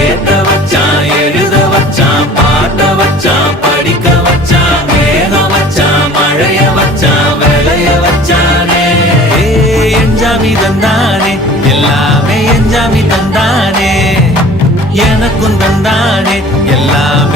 ஏத்த வச்சான் எழுத வச்சான் பாட்ட வச்சான் படிக்க வச்சான் மேகம் வச்சான் மழைய வச்சான் விளைய வச்சானே என்ஜாமி தந்தானே எல்லாமே என்ஜாமி தந்தானே எனக்கும் தந்தானே எல்லாமே